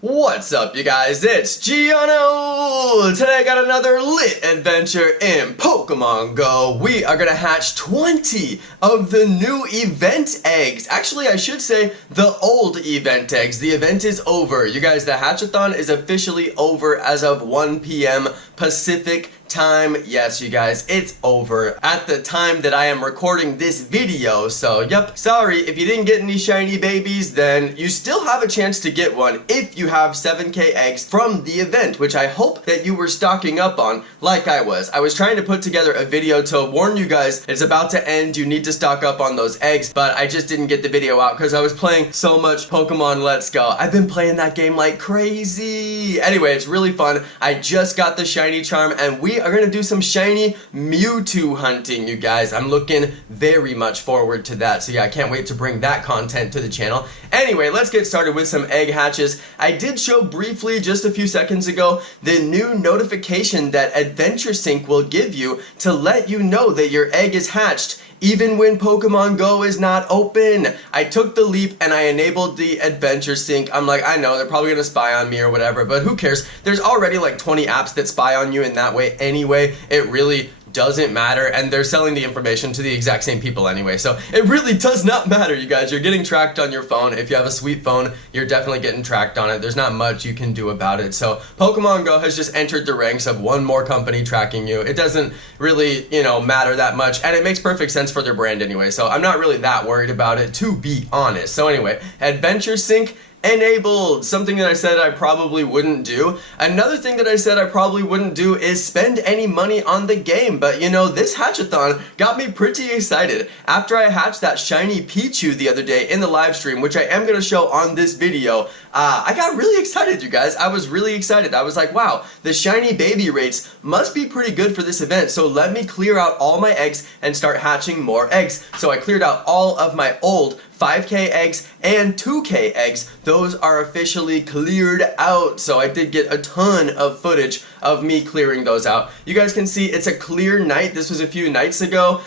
What's up, you guys? It's Jonno! Today I got another lit adventure in Pokemon Go. We are gonna hatch 20 of the new event eggs. Actually, I should say the old event eggs. The event is over. You guys, the hatchathon is officially over as of 1 p.m. Pacific time. Yes, you guys, it's over at the time that I am recording this video. So, yep, sorry if you didn't get any shiny babies, then you still have a chance to get one if you have 7k eggs from the event, which I hope that you were stocking up on like I was. I was trying to put together a video to warn you guys it's about to end, you need to stock up on those eggs, but I just didn't get the video out because I was playing so much Pokemon Let's Go. I've been playing that game like crazy. Anyway, it's really fun. I just got the shiny charm and we are gonna do some shiny Mewtwo hunting, you guys. I'm looking very much forward to that. So yeah, I can't wait to bring that content to the channel. Anyway, let's get started with some egg hatches. I did show briefly just a few seconds ago the new notification that Adventure Sync will give you to let you know that your egg is hatched even when Pokemon Go is not open. I took the leap and I enabled the Adventure Sync. I'm like, I know they're probably gonna spy on me or whatever, but who cares? There's already like 20 apps that spy on you in that way anyway. It really doesn't matter, and they're selling the information to the exact same people anyway, so it really does not matter, you guys. You're getting tracked on your phone. If you have a sweet phone, you're definitely getting tracked on it. There's not much you can do about it. So Pokemon Go has just entered the ranks of one more company tracking you. It doesn't really, matter that much, and it makes perfect sense for their brand anyway, so I'm not really that worried about it, to be honest. So anyway, Adventure Sync enabled, something that I said I probably wouldn't do. Another thing that I said I probably wouldn't do is spend any money on the game, but this hatchathon got me pretty excited. After I hatched that shiny Pichu the other day in the live stream, which I am going to show on this video, I got really excited, you guys. I was really excited. I was like, wow, the shiny baby rates must be pretty good for this event, so let me clear out all my eggs and start hatching more eggs. So I cleared out all of my old 5k eggs and 2k eggs. Those are officially cleared out. So I did get a ton of footage of me clearing those out. You guys can see it's a clear night. This was a few nights ago.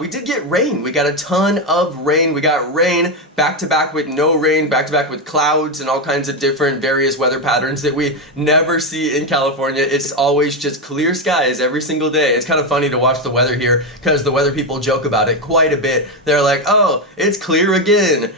We did get rain. We got a ton of rain. We got rain back to back with no rain, back to back with clouds and all kinds of different various weather patterns that we never see in California. It's always just clear skies every single day. It's kind of funny to watch the weather here because the weather people joke about it quite a bit. They're like, oh, it's clear again.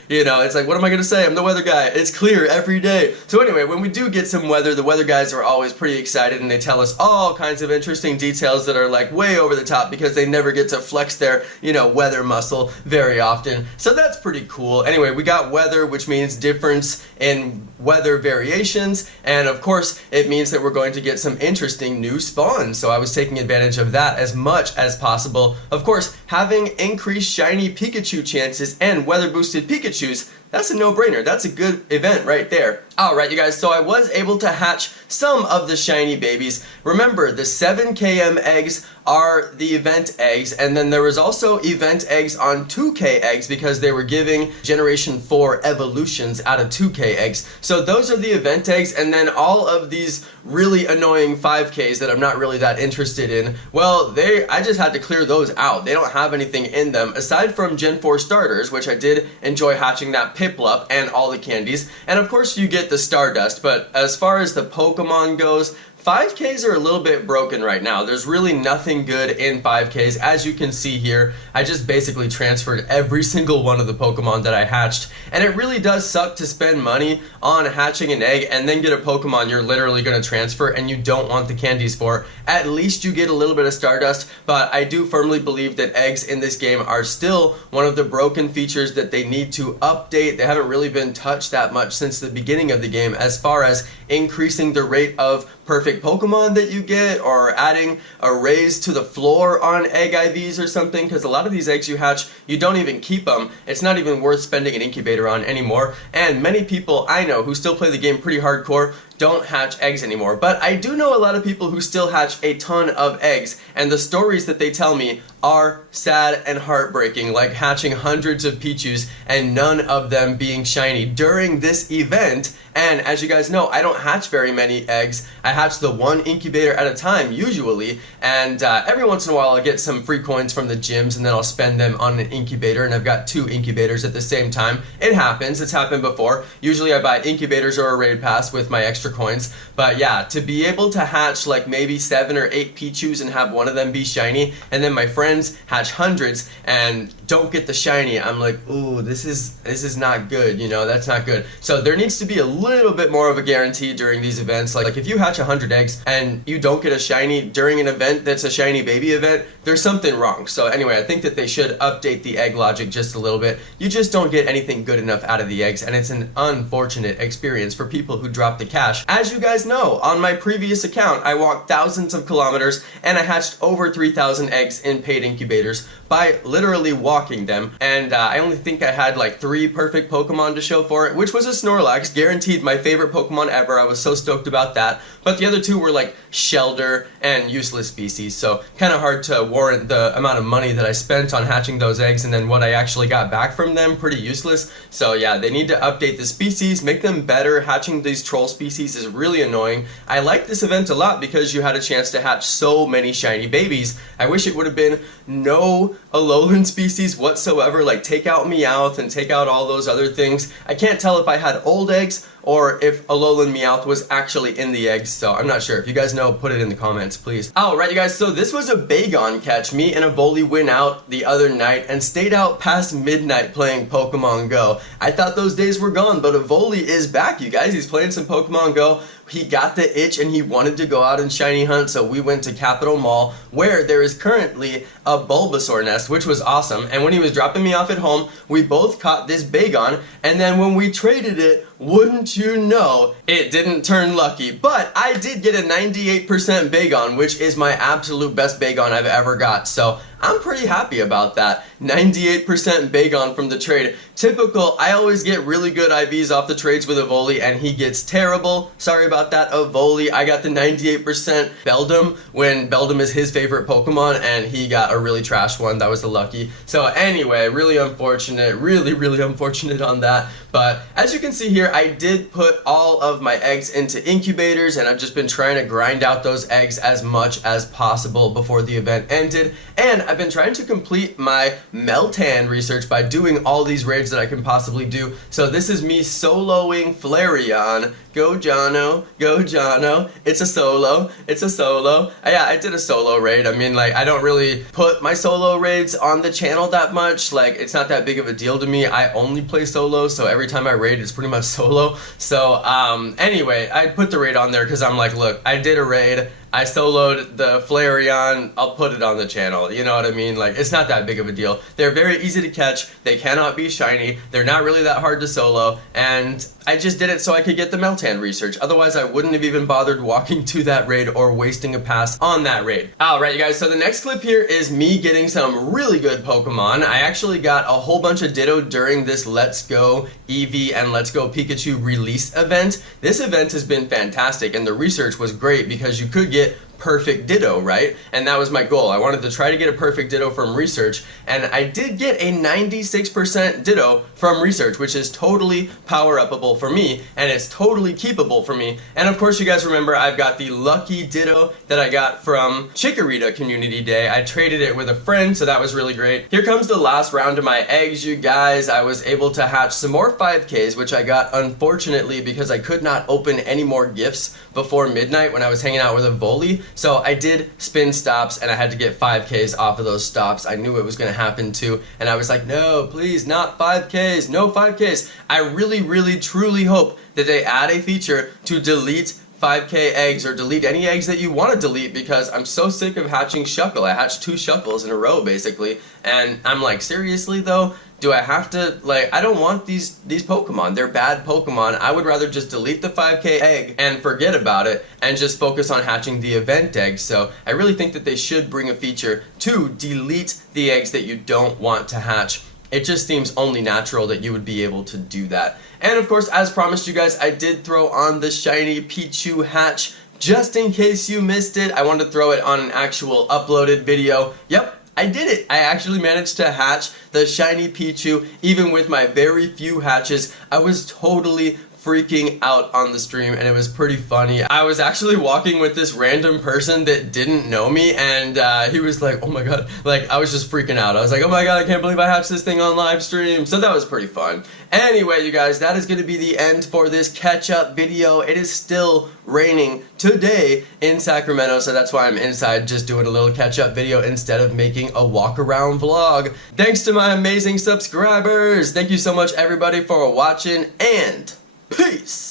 It's like, what am I going to say? I'm the weather guy. It's clear every day. So anyway, when we do get some weather, the weather guys are always pretty excited and they tell us all kinds of interesting details that are like way over the top because they never get to flex their, weather muscle very often. So that's pretty cool. Anyway, we got weather, which means difference in weather variations, and of course it means that we're going to get some interesting new spawns. So I was taking advantage of that as much as possible. Of course, having increased shiny Pikachu chances and weather boosted Pikachus, that's a no-brainer. That's a good event right there. Alright, you guys, so I was able to hatch some of the shiny babies. Remember, the 7km eggs are the event eggs, and then there was also event eggs on 2k eggs because they were giving Generation 4 evolutions out of 2k eggs. So those are the event eggs, and then all of these really annoying 5ks that I'm not really that interested in, well, I just had to clear those out. They don't have anything in them aside from Gen 4 starters, which I did enjoy hatching that Piplup and all the candies, and of course you get the Stardust. But as far as the Pokemon goes, 5Ks are a little bit broken right now. There's really nothing good in 5Ks. As you can see here, I just basically transferred every single one of the Pokemon that I hatched, and it really does suck to spend money on hatching an egg and then get a Pokemon you're literally going to transfer and you don't want the candies for. At least you get a little bit of Stardust, but I do firmly believe that eggs in this game are still one of the broken features that they need to update. They haven't really been touched that much since the beginning of the game as far as increasing the rate of perfect Pokemon that you get, or adding a raise to the floor on egg IVs or something, because a lot of these eggs you hatch, you don't even keep them. It's not even worth spending an incubator on anymore, and many people I know who still play the game pretty hardcore don't hatch eggs anymore, but I do know a lot of people who still hatch a ton of eggs, and the stories that they tell me are sad and heartbreaking, like hatching hundreds of Pichus and none of them being shiny during this event. And as you guys know, I don't hatch very many eggs. I hatch the one incubator at a time usually, and every once in a while I'll get some free coins from the gyms and then I'll spend them on an incubator, and I've got 2 incubators at the same time. It happens, it's happened before. Usually I buy incubators or a raid pass with my extra coins, but yeah, to be able to hatch like maybe 7 or 8 Pichus and have one of them be shiny, and then my friends hatch hundreds and don't get the shiny, I'm like, ooh, this is not good, you know, that's not good. So there needs to be a little bit more of a guarantee during these events. Like if you hatch 100 eggs and you don't get a shiny during an event that's a shiny baby event, there's something wrong. So anyway, I think that they should update the egg logic just a little bit. You just don't get anything good enough out of the eggs, and it's an unfortunate experience for people who drop the cash. As you guys know, on my previous account, I walked thousands of kilometers and I hatched over 3,000 eggs in paid incubators by literally walking them, and I only think I had like 3 perfect Pokemon to show for it, which was a Snorlax, guaranteed my favorite Pokemon ever. I was so stoked about that, but the other 2 were like Shelder and useless species, so kind of hard to warrant the amount of money that I spent on hatching those eggs, and then what I actually got back from them, pretty useless. So yeah, they need to update the species, make them better. Hatching these troll species is really annoying. I like this event a lot because you had a chance to hatch so many shiny babies. I wish it would have been no Alolan species whatsoever, like take out Meowth and take out all those other things. I can't tell if I had old eggs or if Alolan Meowth was actually in the eggs, so I'm not sure. If you guys know, put it in the comments, please. Alright you guys, so this was a Bagon catch. Me and a Evoli went out the other night and stayed out past midnight playing Pokemon Go. I thought those days were gone, but Evoli is back, you guys. He's playing some Pokemon Go. He got the itch and he wanted to go out and shiny hunt, so we went to Capital Mall, where there is currently a Bulbasaur nest, which was awesome. And when he was dropping me off at home, we both caught this Bagon, and then when we traded it, wouldn't you know, it didn't turn lucky. But I did get a 98% Bagon, which is my absolute best Bagon I've ever got, so I'm pretty happy about that. 98% Bagon from the trade. Typical, I always get really good IVs off the trades with Evoli, and he gets terrible. Sorry about that, Evoli. I got the 98% Beldum when Beldum is his favorite Pokemon, and he got a really trash one. That was the lucky. So anyway, really unfortunate, really unfortunate on that. But as you can see here, I did put all of my eggs into incubators, and I've just been trying to grind out those eggs as much as possible before the event ended. And I've been trying to complete my Meltan research by doing all these raids that I can possibly do. So this is me soloing Flareon. Go Jonno, go Jonno. It's a solo, it's a solo. Yeah, I did a solo raid. I mean, like, I don't really put my solo raids on the channel that much. Like, it's not that big of a deal to me. I only play solo, so every time I raid, it's pretty much solo. So, anyway, I put the raid on there because I'm like, look, I did a raid. I soloed the Flareon, I'll put it on the channel, you know what I mean? Like, it's not that big of a deal. They're very easy to catch, they cannot be shiny, they're not really that hard to solo, and I just did it so I could get the Meltan research. Otherwise, I wouldn't have even bothered walking to that raid or wasting a pass on that raid. Alright, you guys, so the next clip here is me getting some really good Pokemon. I actually got a whole bunch of Ditto during this Let's Go Eevee and Let's Go Pikachu release event. This event has been fantastic, and the research was great because you could get perfect Ditto, right? And that was my goal. I wanted to try to get a perfect Ditto from research, and I did get a 96% Ditto from research, which is totally power-upable for me, and it's totally keepable for me. And of course, you guys remember I've got the lucky Ditto that I got from Chikorita Community Day. I traded it with a friend, so that was really great. Here comes the last round of my eggs, you guys. I was able to hatch some more 5Ks, which I got unfortunately because I could not open any more gifts before midnight when I was hanging out with Evoli. So I did spin stops, and I had to get 5Ks off of those stops. I knew it was going to happen too, and I was like, no, please, not 5Ks, no 5Ks. I really, truly hope that they add a feature to delete 5K eggs, or delete any eggs that you want to delete, because I'm so sick of hatching Shuckle. I hatched 2 Shuckles in a row, basically, and I'm like, seriously though? Do I have to, like, I don't want these Pokemon. They're bad Pokemon. I would rather just delete the 5K egg and forget about it and just focus on hatching the event eggs. So I really think that they should bring a feature to delete the eggs that you don't want to hatch it just seems only natural that you would be able to do that. And of course, as promised you guys, I did throw on the shiny Pichu hatch. Just in case you missed it, I wanted to throw it on an actual uploaded video. Yep, I did it! I actually managed to hatch the shiny Pichu, even with my very few hatches. I was totally freaking out on the stream, and it was pretty funny. I was actually walking with this random person that didn't know me, and he was like, oh my god, like, I was just freaking out. I was like, oh my god, I can't believe I hatched this thing on live stream. So that was pretty fun. Anyway, you guys, that is going to be the end for this catch-up video. It is still raining today in Sacramento, so that's why I'm inside just doing a little catch-up video instead of making a walk-around vlog. Thanks to my amazing subscribers. Thank you so much, everybody, for watching, and peace!